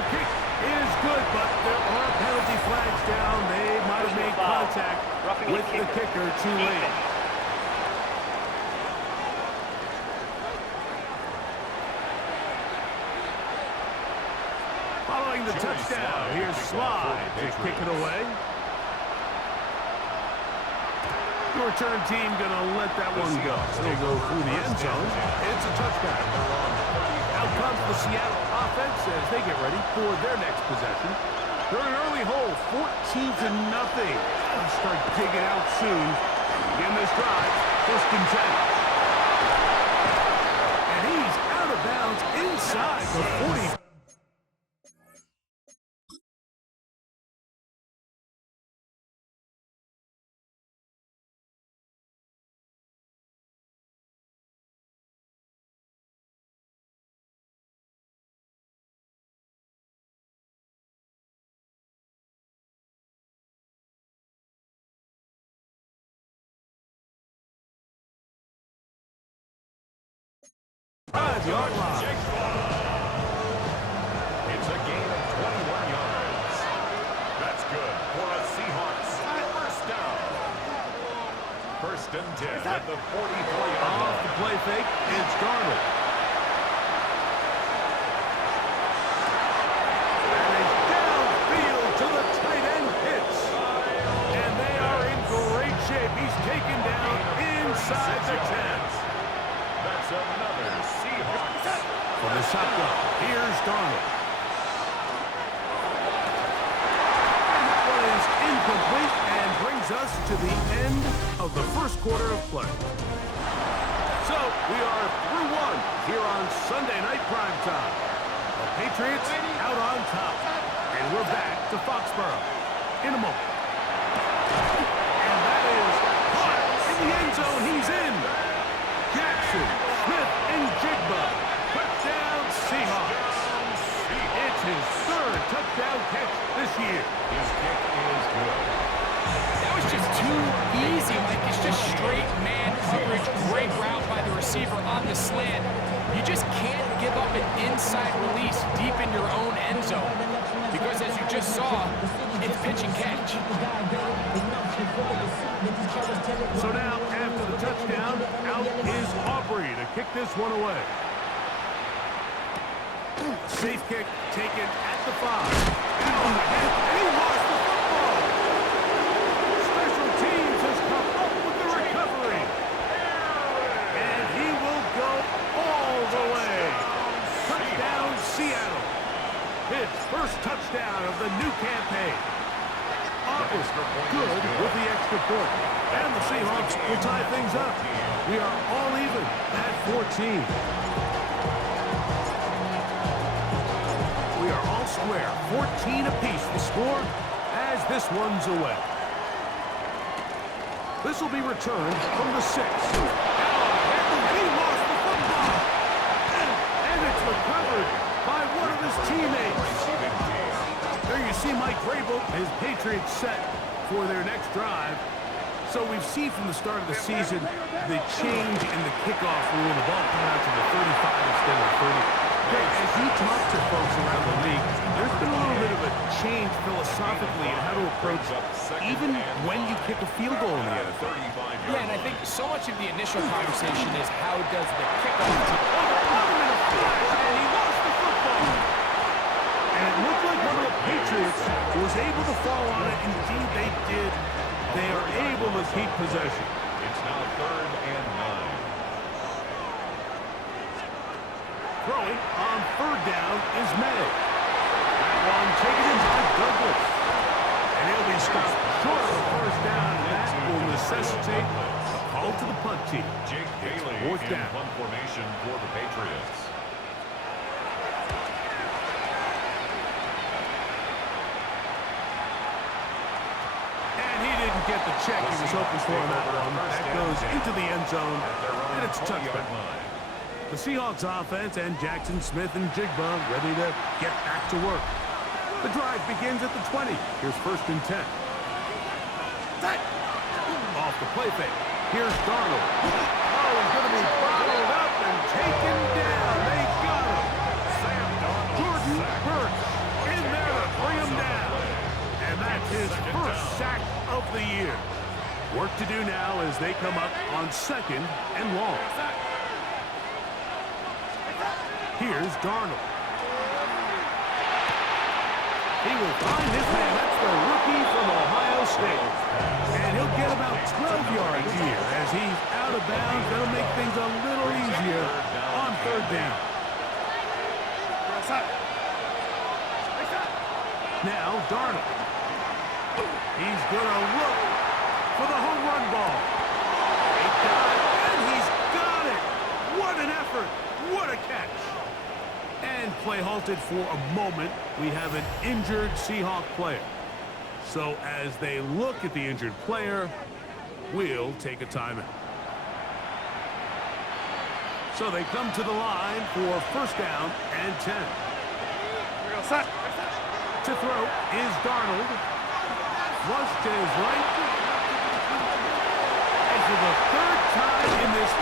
The kick is good, but there are penalty flags down. They might have made contact with the kicker too late. Following the touchdown, here's Slide to kick it away. The return team going to let that one go. It'll go through the end zone. It's a touchback. Out comes the Seattle offense as they get ready for their next possession. They're an early hole, 14-0. They'll start digging out soon. Begin this drive, 1st and 10. And he's out of bounds inside the 40. Five-yard line. It's a gain of 21 yards. That's good for a Seahawks first down. 1st and 10 at the 44-yard line. Off the play fake, it's Darnold. And it's downfield to the tight end hits. And they are in great shape. He's taken down inside the 10. That's another Seahawks. For the shotgun, here's Darnold. And that one is incomplete and brings us to the end of the 1st quarter of play. So, we are through one here on Sunday Night Primetime. The Patriots out on top. And we're back to Foxborough in a moment. And that is caught in the end zone. He's in. Jackson, Smith, and Jigba. Touchdown, Seahawks. It's his 3rd touchdown catch this year. His kick is good. That was just too easy. Like, it's just straight man coverage. Great route by the receiver on the slant. You just can't give up an inside release deep in your own end zone. Because as you just saw, it's pitch and catch. So now, after the touchdown, out is Aubrey to kick this one away. Safe kick taken at the 5. And on the head, and he lost the football. Special teams has come up with the recovery. And he will go all the way. Touchdown, Seattle. His 1st touchdown of the new campaign. August good with the extra point. And the Seahawks will tie things up. We are all even at 14. We are all square. 14 apiece the score as this one's away. This will be returned from the 6. And he lost the football. And it's recovered by one of his teammates. There you see Mike Vrabel, his Patriots set for their next drive. So we've seen from the start of the season the change in the kickoff rule, the ball coming out to the 35 instead of the 30. Greg, as you talk to folks around the league, there's been a little bit of a change philosophically in how to approach even when you kick a field goal in the NFL. Yeah, and I think so much of the initial conversation is how does the kickoff team... And he lost the football. And it looked like one of the Patriots was able to fall on it. Indeed, they did. They are able to keep possession. It's now 3rd and 9. Throwing on 3rd down is May. That one taken in by Douglas. And he'll be stopped short of the 1st down, and that will necessitate a call to the punt team. Jake Bailey in punt formation for the Patriots. Get the check he was hoping for on that one. That goes into the end zone, and it's a touchback. The Seahawks offense and Jackson, Smith, and Jigba ready to get back to work. The drive begins at the 20. Here's 1st and 10. Off the play fake. Here's Darnold. Oh, he's going to be bottled up and taken down. They got him. Jordan Burch to do now as they come up on second and long. Here's Darnold. He will find his man. That's the rookie from Ohio State. And he'll get about 12 yards here as he's out of bounds. That'll make things a little easier on third down. Now, Darnold. He's going to look for the home run ball. He got it, and he's got it. What an effort. What a catch. And play halted for a moment. We have an injured Seahawk player. So as they look at the injured player, we'll take a timeout. So they come to the line for first down and 10. To throw is Darnold. Flush to his right. And for the third time in this...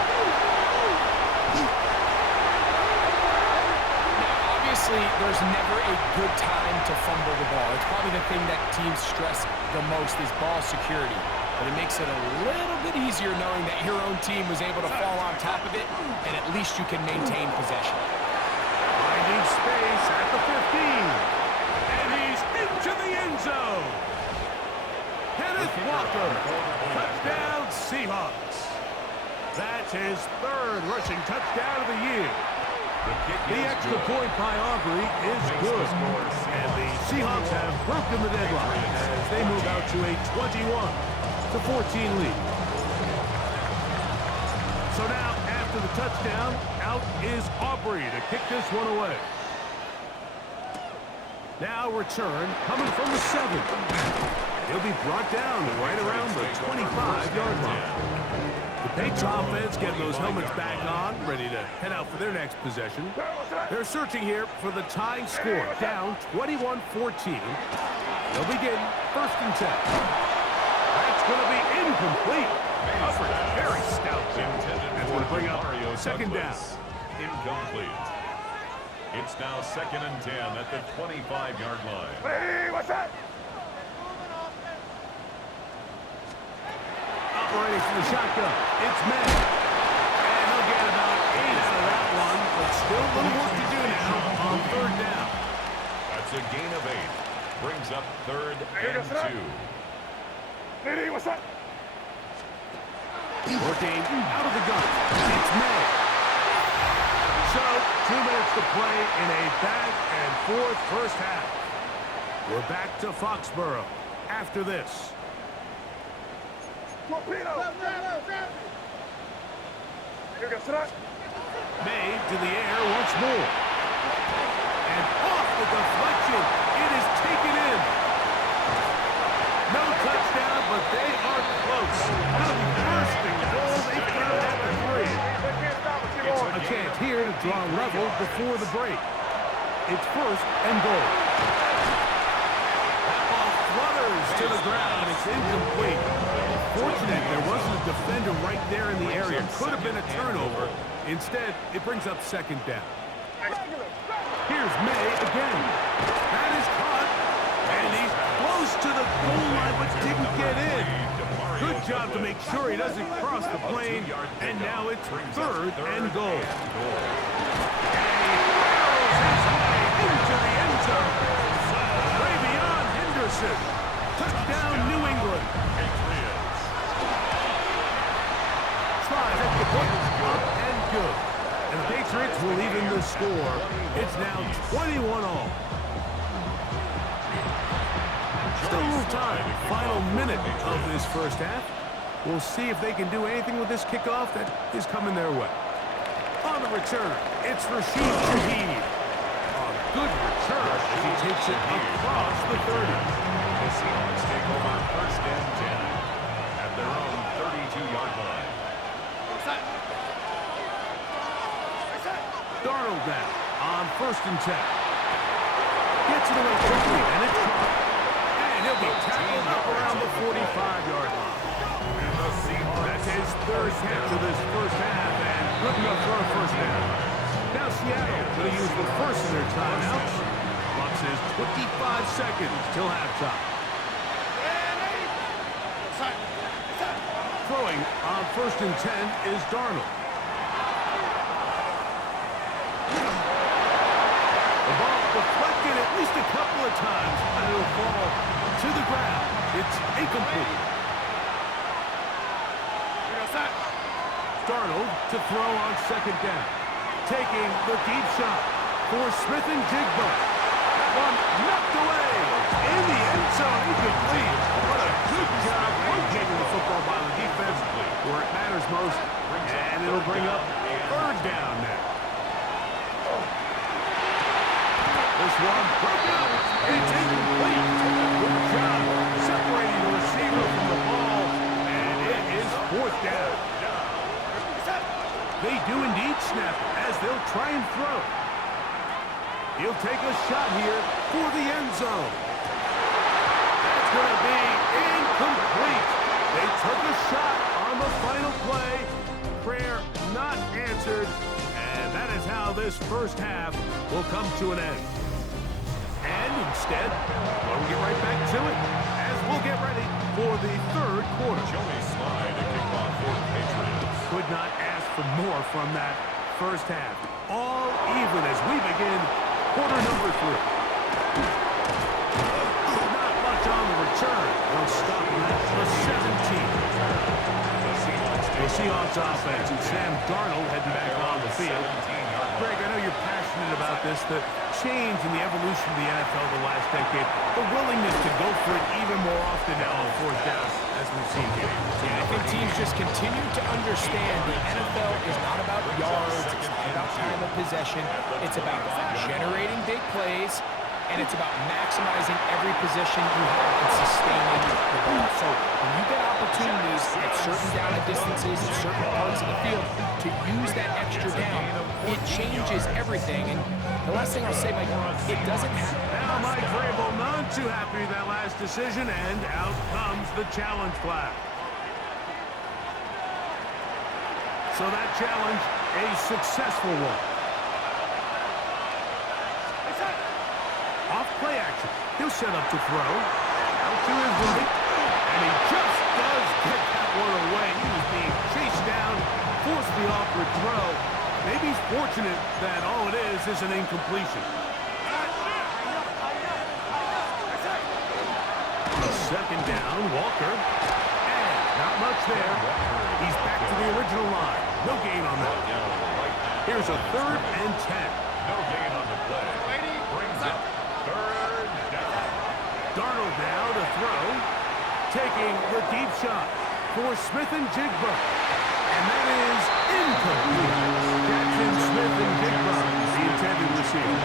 Obviously, there's never a good time to fumble the ball. It's probably the thing that teams stress the most is ball security. But it makes it a little bit easier knowing that your own team was able to fall on top of it, and at least you can maintain possession. Finding space at the 15. And he's into the end zone. Kenneth Walker. Touchdown, Seahawks. That's his third rushing touchdown of the year. The extra point by Aubrey is good. And the Seahawks have broken the deadline as they move out to a 21-14 lead. So now, after the touchdown, out is Aubrey to kick this one away. Now return coming from the 7. He'll be brought down right around the 25-yard line. The Patriots offense getting those helmets back on, ready to head out for their next possession. They're searching here for the tying score, down 21-14. They'll begin first and 10. That's going to be incomplete. Coverage very stout. That's going to bring up second down. Incomplete. It's now second and 10 at the 25-yard line. Hey, what's that? Operating from the shotgun, it's May. And he'll get about 8 out of that one, but still a little work to do now on third down. That's a gain of 8. Brings up third and 2. Hey, what's that? Working out of the gun, it's May. So, 2 minutes to play in a back-and-forth first half. We're back to Foxborough after this. May to the air once more. And off the deflection. It is taken in. No touchdown, but they are close. Out of the first and goal, they got it at the 3. A chance here to draw level before the break. It's first and goal. That ball flutters to the ground. It's incomplete. Fortunate there wasn't a defender right there in the area. Could have been a turnover. Instead, it brings up second down. Here's May again. That is caught. And he's close to the goal line, but didn't get in. Good job to make sure he doesn't cross the plane. And now it's third and goal. And he barrels his way into the end zone. Way beyond Henderson. Touchdown, New England. Tries at the point, up and good. And the Patriots will even the score. It's now 21-all. Still a little time. Final minute of this first half. We'll see if they can do anything with this kickoff that is coming their way. On the return, it's Rashid Shaheed. A good return as he takes it across the 30. The Seahawks take over first and 10 at their own 32-yard line. Darnold now on first and 10. Gets it away quickly, and it's caught. And he'll be tackled up around the 45-yard line. That's his third catch of this first half, and good enough for a first down. Now Seattle going to use the first of their timeouts. Clock says 25 seconds till halftime. Throwing on 1st and 10 is Darnold. The ball deflected at least a couple of times, and it'll fall to the ground. It's incomplete. Darnold to throw on 2nd down. Taking the deep shot for Smith-Njigba. That one knocked away. In the end zone, incomplete. What a good job rotating the football by the defense where it matters most. And it'll bring up 3rd down now. This one broken up. It's incomplete. Good job separating the receiver from the ball. And it is 4th down. They do indeed snap as they'll try and throw. He'll take a shot here for the end zone. That's going to be incomplete. They took a shot on the final play. Prayer not answered. And that is how this first half will come to an end. And instead, we'll get right back to it as we'll get ready for the 3rd quarter. Joey Slye to kick off for the Patriots. Could not ask for more from that first half. All even as we begin quarter number 3. Not much on the return. They'll stop at the 17. The Seahawks offense and Sam Darnold heading back on the field. Greg, I know you're passionate about this, the change in the evolution of the NFL the last decade, the willingness to go for it even more often now on 4th down, as we've seen here. Yeah, I think teams just continue to understand the NFL is not about yards, it's not about time of possession, it's about generating big plays, and it's about maximizing every possession you have and sustaining the ball. So when you get opportunities at certain down distances, at certain parts of the field, to use that extra down, it changes everything. And the last thing I'll say, Mike, it doesn't happen. Now Mike Vrabel not too happy with that last decision, and out comes the challenge flag. So that challenge, a successful one. Off play action. He'll set up to throw. Out to his right. And he just does get that one away. He was being chased down, forced the awkward throw. Maybe he's fortunate that all it is an incompletion. 2nd down, Walker. And not much there. He's back to the original line. No gain on that. Here's a 3rd and 10. No gain on the play. Brings up 3rd down. Darnold now to throw. Taking the deep shot for Smith-Njigba. And that is incomplete. Jackson Smith-Njigba, the intended receiver.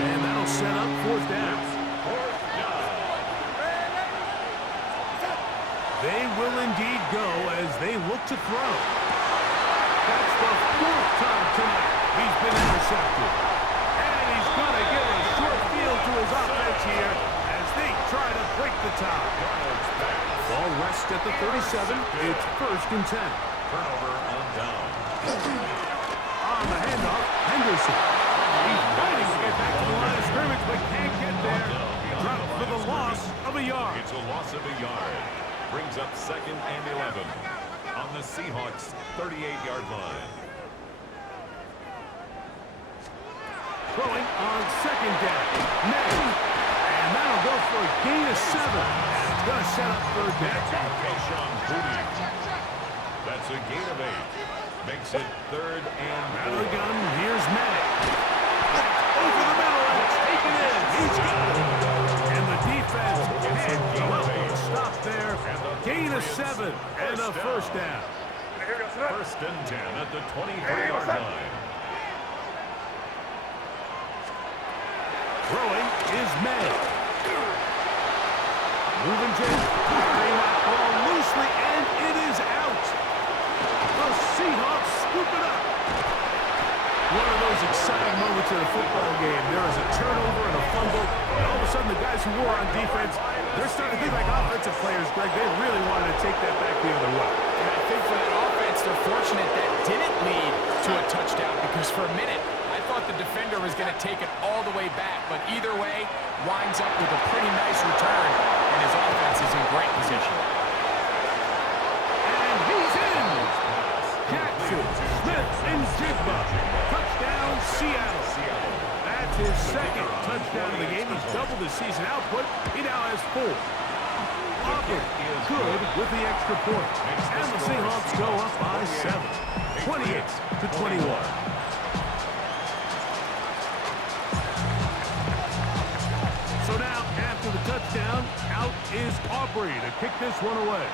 And that'll set up 4th down. They will indeed go as they look to throw. That's the 4th time tonight he's been intercepted. And he's going to give a short field to his offense here as they try to break the tie. Ball rests at the 37. It's 1st and 10. Turnover on down. On the handoff, Henderson. He's fighting to get back to the line of scrimmage, but can't get there. Dropped for the loss of a yard. It's a loss of a yard. Brings up 2nd and 11 on the Seahawks' 38-yard line. Throwing on 2nd down. May. And that'll go for a gain of 7. And it's going to set up 3rd down. Kayshon Boutte. That's a gain of 8. Makes it 3rd and 4. Out of the gun, here's May. Over the middle, and taken in. He's got it. And the defense can't come up with a stop there. Gain of 7 and a 1st down. 1st and 10 at the 23-yard line. Throwing is May. Moving to carrying that ball loosely, and it is out. The Seahawks scoop it up. One of those exciting moments in a football game. There is a turnover and a fumble, and all of a sudden the guys who were on defense, they're starting to think like offensive players, Greg. They really wanted to take that back the other way. And I think for that offense, they're fortunate that didn't lead to a touchdown, because for a minute, I thought the defender was going to take it all the way back, but either way, winds up with a pretty nice return, and his offense is in great position. Njigba. Touchdown, Seattle. That's his second touchdown of the game. He's doubled his season output. He now has 4. Auburn good with the extra point. And the Seahawks go up by 7. 28-21. So now, after the touchdown, out is Aubrey to kick this one away.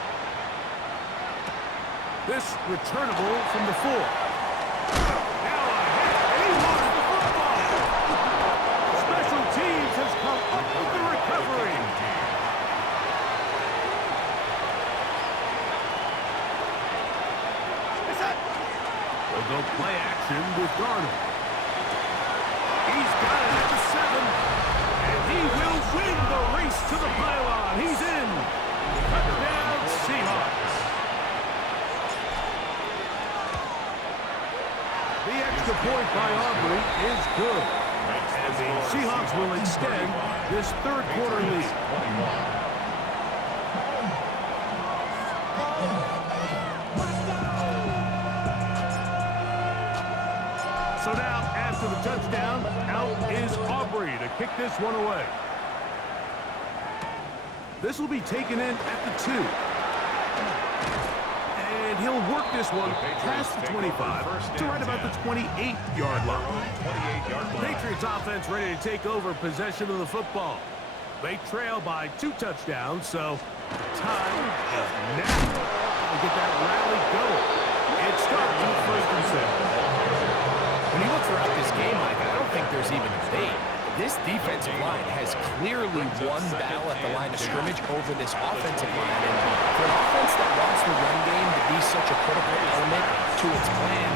This returnable from the 4. Now a hit, and he lost the football. Special teams has come up with the recovery. They'll go play action with Darnold. He's got it at the 7. And he will win the race to the pylon. He's in. Touchdown, Seahawks. The extra point by Aubrey is good. And the Seahawks will extend this third quarter lead. So now, after the touchdown, out is Aubrey to kick this one away. This will be taken in at the 2. And he'll work this one past the 25 to right about the 28-yard line. Patriots offense ready to take over possession of the football. They trail by 2 touchdowns, so time is now to get that rally going. It starts with 1st and 7. When you look throughout this game, Mike, I don't think there's even a debate. This defensive line has clearly won battle at the line of scrimmage over this offensive line. And for an offense that wants the run game to be such a critical element to its plan,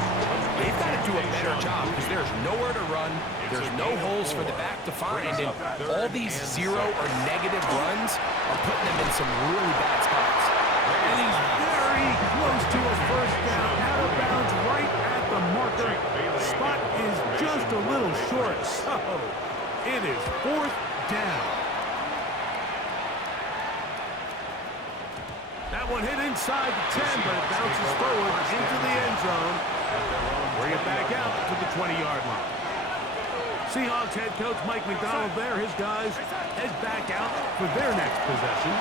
they've got to do a better job because there's nowhere to run, there's no holes for the back to find, and all these 0 or negative runs are putting them in some really bad spots. And he's very close to a 1st down, out of bounds right at the marker. Spot is just a little short, so it is 4th down. That one hit inside the 10, but it bounces forward into the end zone. Bring it back out to the 20-yard line. Seahawks head coach Mike McDonald there. His guys head back out for their next possession.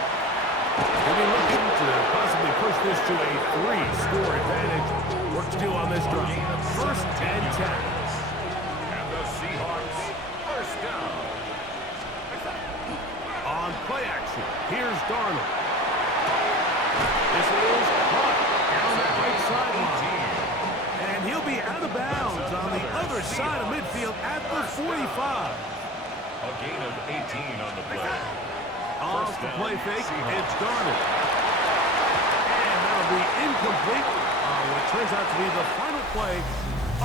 They'll be looking to possibly push this to a 3-score advantage. Work to do on this drive. 1st and 10. And the Seahawks, 1st down. On play action, here's Darnold. This is caught down that right sideline. And he'll be out of bounds on the other side of midfield at the 45. A gain of 18 on the play. Off the play fake, it's Darnold. And that'll be incomplete on what turns out to be the final play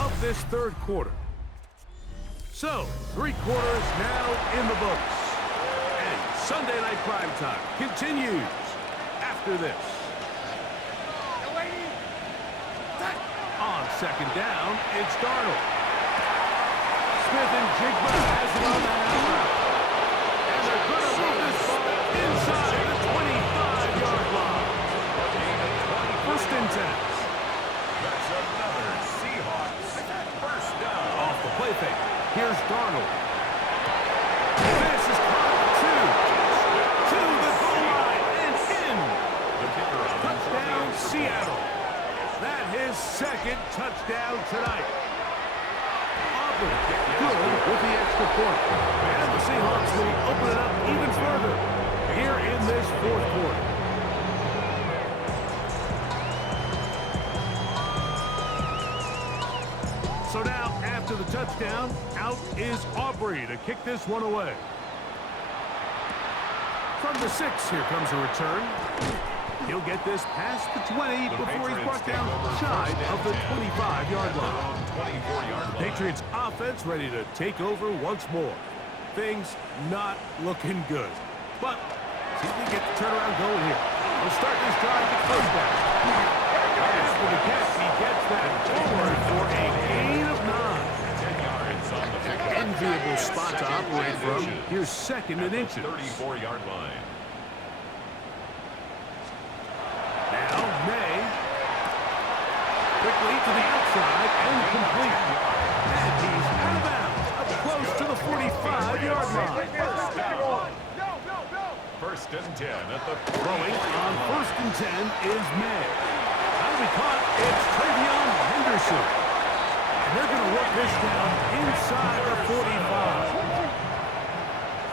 of this 3rd quarter. So, 3 quarters now in the books. And Sunday Night Primetime continues after this. On 2nd down, it's Darnold. Smith and Njigba has it on that out route. And they're going to move this ball inside the 25-yard line. 1st and 10. That's another Seahawks 1st down. Off the play fake, here's Darnold. This is caught 2. To the goal line and in. The kicker on Touchdown, Seattle. That his 2nd touchdown tonight. Auburn good with the extra point. And the Seahawks will open it up even further here in this 4th quarter. So now, after the touchdown, out is Aubrey to kick this one away. From the 6, here comes a return. He'll get this past the 20 before he's brought down shy of the 25-yard line. 24-yard line. Patriots offense ready to take over once more. Things not looking good. But see if we get the turnaround going here. We'll start this drive at 1st down. After the catch, he gets that forward for a gain of 9. Enviable spot to operate from. Here's 2nd and inches. 34-yard line. Now May quickly to the outside. inside and complete. And he's out of bounds, up close to the 45-yard line. First and 10 at the Throwing on first and 10 is May. That'll be caught. It's Travion Henderson. And they're going to work this down inside the 45.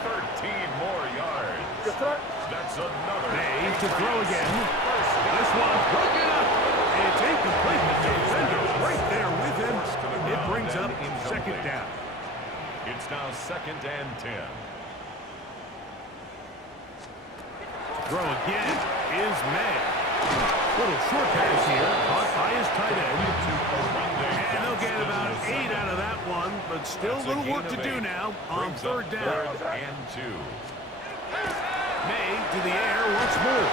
13 more yards. That's another. May to throw again. This one broken up. It's incomplete. The defender right there with him. It brings up second down. It's now second and 10. Throw again is May. Little short pass here, caught by his tight end. And they'll get about 8 out of that one, but still a little work to do now on third down. Third and 2. May to the air once more.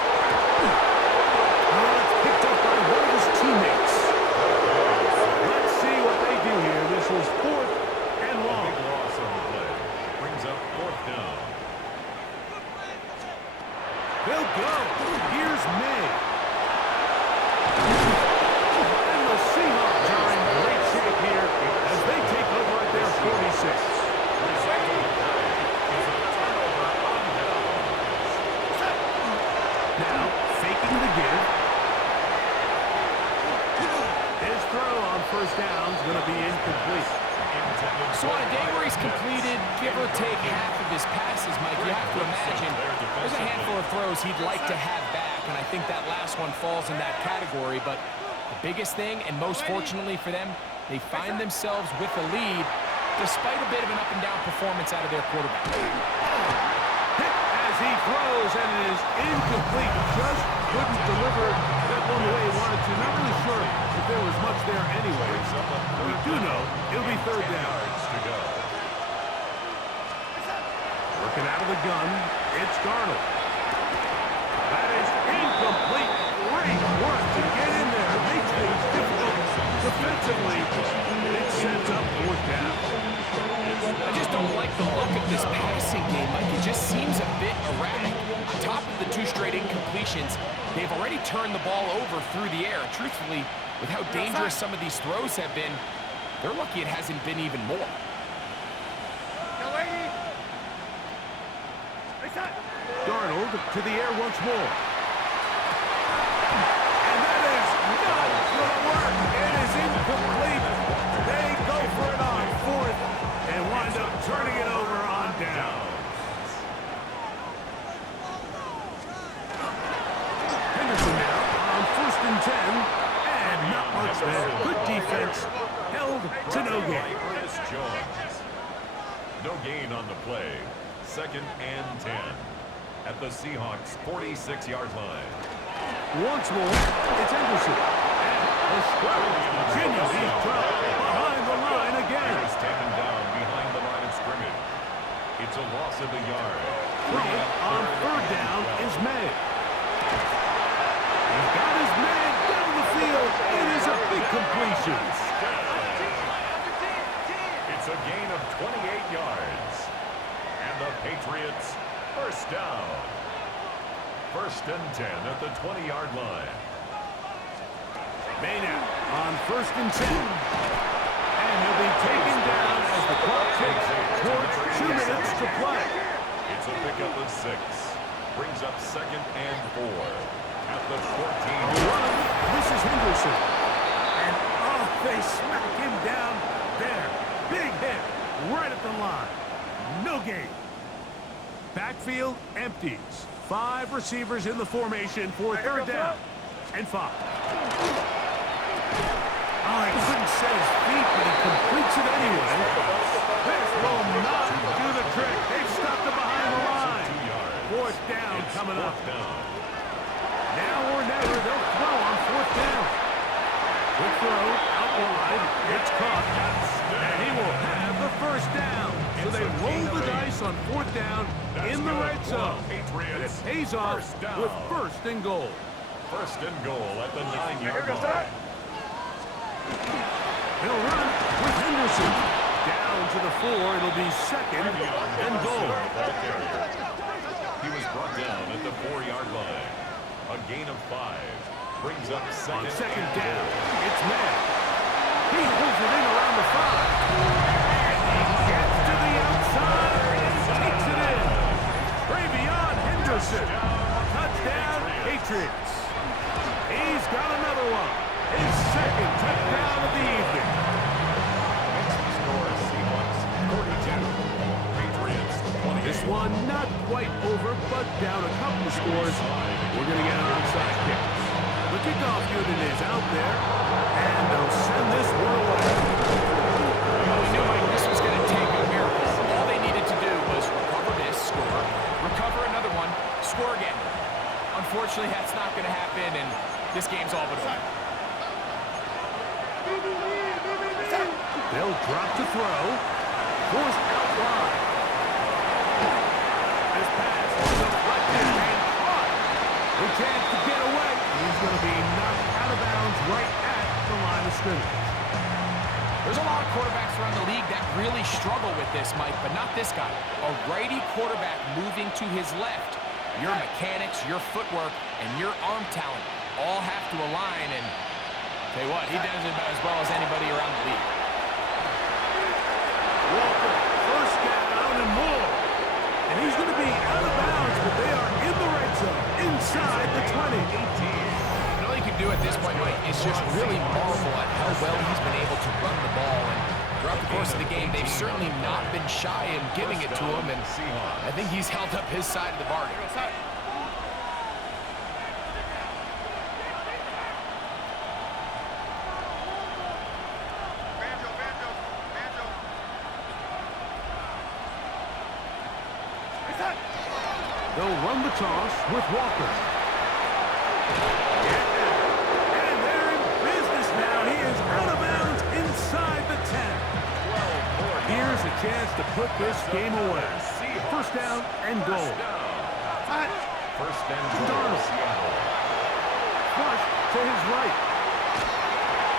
It's picked up by one of his teammates. Let's see what they do here. This is fourth and long. Big loss on the play. Brings up fourth down. They'll go. Here's May. And the Seahawks are in great shape here as they take over at their 46. Now, faking the give. His throw on first down is going to be incomplete. So on a day where he's completed, give or take half of his passes, Mike, you have to imagine there's a handful of throws he'd like to have back, and I think that last one falls in that category. But the biggest thing, and most fortunately for them, they find themselves with a lead despite a bit of an up-and-down performance out of their quarterback. Hit as he throws, and it is incomplete. Just couldn't deliver that one the way he wanted to. Not really sure if there was much there anyway. We do know it'll be third down. Working out of the gun, it's Darnold. That is incomplete. Great work to get in there. Makes things difficult defensively. It sets up fourth down. I just don't like the look of this passing game, Mike. It just seems a bit erratic. On top of the 2 straight incompletions, they've already turned the ball over through the air. Truthfully, with how dangerous some of these throws have been, they're lucky it hasn't been even more. Darnold to the air once more. And that is not going to work. It is incomplete. They go for it on fourth and wind up turning it over on down. Henderson now on first and 10. And not much there. Good defense. Held to no gain. Curtis Jones. No gain on the play. Second and 10 at the Seahawks' 46-yard line. Once more, it's Henderson. And the struggle continues. He's dropped behind the line again. He's taken down behind the line of scrimmage. It's a loss of a yard. Throwing on third down is May. He's got his man down the field. It is a big completion. It's a gain of 28 yards. And the Patriots first down. First and 10 at the 20-yard line. May now on first and 10. And he'll be taken down as the clock ticks towards 2 minutes to play. It's a pickup of 6. Brings up second and 4 at the 14. This is Henderson. And they smack him down there. Big hit right at the line. No gain. Backfield empties. 5 receivers in the formation for third down and 5. Oh, he couldn't set his feet, but he completes it anyway. This will not do the trick. They've stopped him behind the line. Fourth down coming up. Now or never, they'll throw on fourth down. Quick throw, out wide. It's caught. And he will have the first down. So they roll the dice on fourth down in the red zone. And it pays off with first and goal. First and goal at the 9-yard line. He'll run with Henderson. Down to the 4. It'll be second and goal. He was brought down at the 4-yard line. A gain of 5. Brings up On second down, it's May. He pulls it in around the 5. And he gets to the outside and takes it in. Travion Henderson. Touchdown, Patriots. He's got another one. His second touchdown of the evening. This one not quite over, but down a couple of scores. We're going to get an onside kick. The kickoff unit is out there, and they'll send this one away. We knew this was going to take a miracle. All they needed to do was recover this, score, recover another one, score again. Unfortunately, that's not going to happen, and this game's all but over. They'll drop to throw. Forced out wide. This pass is deflected and caught. The chance to get away. He's going to be knocked out of bounds right at the line of scrimmage. There's a lot of quarterbacks around the league that really struggle with this, Mike, but not this guy. A righty quarterback moving to his left. Your mechanics, your footwork, and your arm talent all have to align, and tell you what, he does it about as well as anybody around the league. Walker, first down and more. And he's going to be out of bounds, but they are in the red zone, inside the 20. And all you can do at this point, Mike, is just really marvel at how well he's been able to run the ball. And throughout the course of the game, they've certainly not been shy in giving it to him, and I think he's held up his side of the bargain. They'll run the toss with Walker. And they're in business now. He is out of bounds inside the 10. Here's a chance to put this game away. First down and goal. First and goal. Darnold. Flush to his right.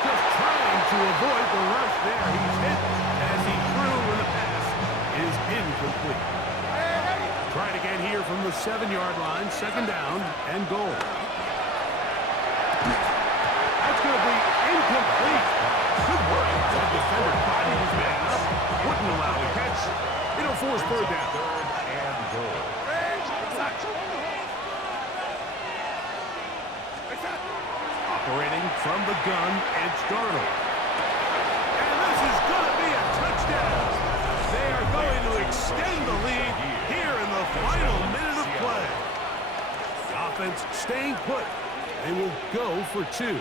Just trying to avoid the rush there. He's hit as he threw when the pass is incomplete. Trying again here from the 7-yard line, second down and goal. That's going to be incomplete. Good work. The defender body his man up. Wouldn't allow the catch. It'll force third down. Third and goal. Operating from the gun, it's Darnold. And this is going to be a touchdown. They are going to extend the lead here in the final minute of play. The offense staying put. They will go for 2.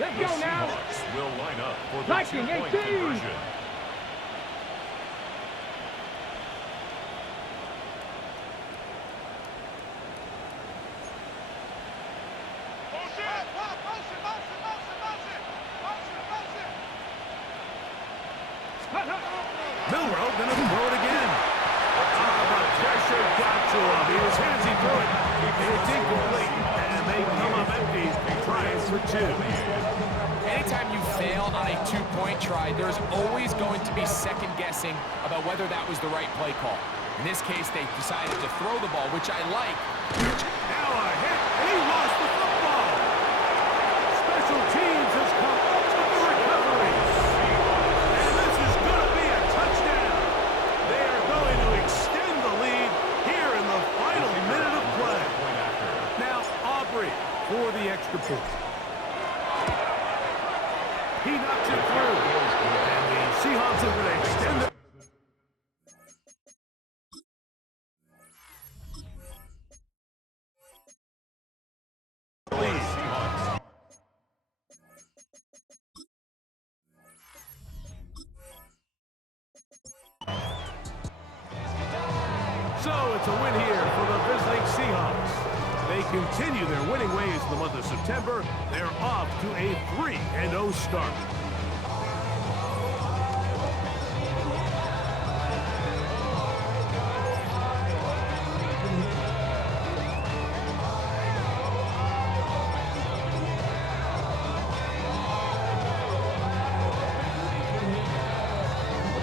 Let's The go now. Seahawks will line up for the Viking 2-point 18. conversion. Milroe going to throw it again. The pressure got to him. He was handsy through it. It's incomplete, and they come up empty, trying for 2. Anytime you fail on a 2-point try, there's always going to be second guessing about whether that was the right play call. In this case, they decided to throw the ball, which I like. Now a hit, and he lost the football. Special teams has come up with the recovery. And this is going to be a touchdown. They are going to extend the lead here in the final minute of play. Now Aubrey for the extra point. He knocks it through. And the Seahawks are going to extend it. So it's a win here for the visiting Seahawks. They continue their winning ways in the month of September. They're off to a 3-0 start.